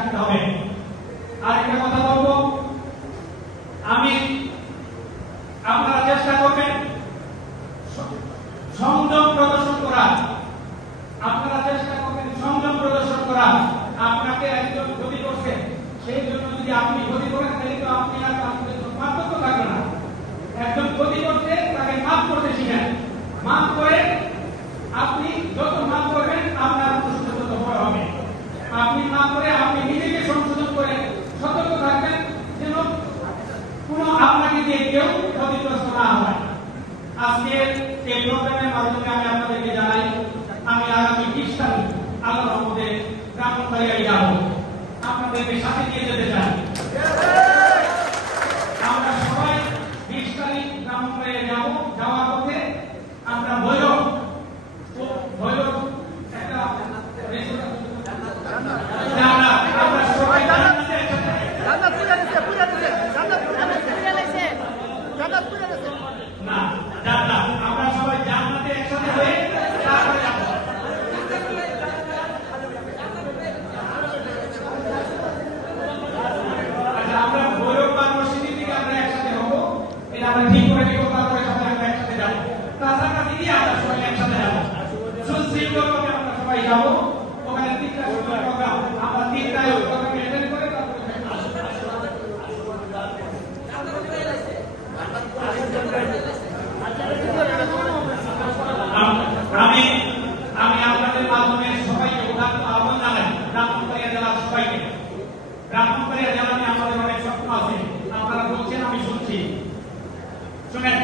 রাখতে হবে। আরেকটা কথা বলবো, আমি আপনারা চেষ্টা করবেন সংযম প্রদর্শন করার। আপনারা চেষ্টা করবেন সংযম প্রদর্শন করার। আপনাকে একজন ক্ষতি করছে, সেই জন্য যদি আপনি ক্ষতি করেন তাহলে তো আপনি আর আপনাদের পার্থক্য থাকবে না। একজন ক্ষতি করছে তাকে মাফ করতে শিখেন। মাফ করে আপনি যত মাফ করবেন আপনার অনুশোচনা তত বড় হবে। আপনি মাফ করে আপনি নিজেকে সংশোধন করে সতর্ক থাকবেন যেন কোনো আপনাকে দিয়ে কেউ ক্ষতিগ্রস্ত না হয়। আজকে এই প্রোগ্রামের মাধ্যমে আমি আপনাদেরকে জানাই, আমি আগামী 20 তারিখ আল্লাহর রহমতে ব্রাহ্মণবাড়িয়ায় যাব। আপনাদেরকে সাথে নিয়ে যেতে চাই। আমরা সবাই 20 তারিখ ব্রাহ্মণবাড়িয়ায় যাব। যাওয়ার পথে আমরা ভৈরব একটা আমরা সবাই না জান্নাত, আমরা সবাই জান্নাতে একসাথে হয়ে তারপরে যাব। আচ্ছা, আমরা ভৈরব বা মসজিদের দিকে আমরা একসাথে হব, এটা আমরা ঠিক করে নিব। তারপরে সবাই আমরা একসাথে যাব। কাছাকাছি গিয়ে আমরা সবাই একসাথে যাব। সুশৃঙ্খলভাবে আমরা সবাই যাব। ওখানে 3টা প্রোগ্রাম, আমরা 3টায় প্রোগ্রাম অ্যাটেন্ড করে তারপরে আমি আপনাদের মাধ্যমে সবাইকে উদাহরণ আহ্বান জানাই, ব্রাহ্মণবাড়িয়া জেলার সবাইকে। ব্রাহ্মণবাড়িয়া জেলা নিয়ে আমাদের অনেক স্বপ্ন আছে, আপনারা বলছেন, আমি শুনছি। শুনেন,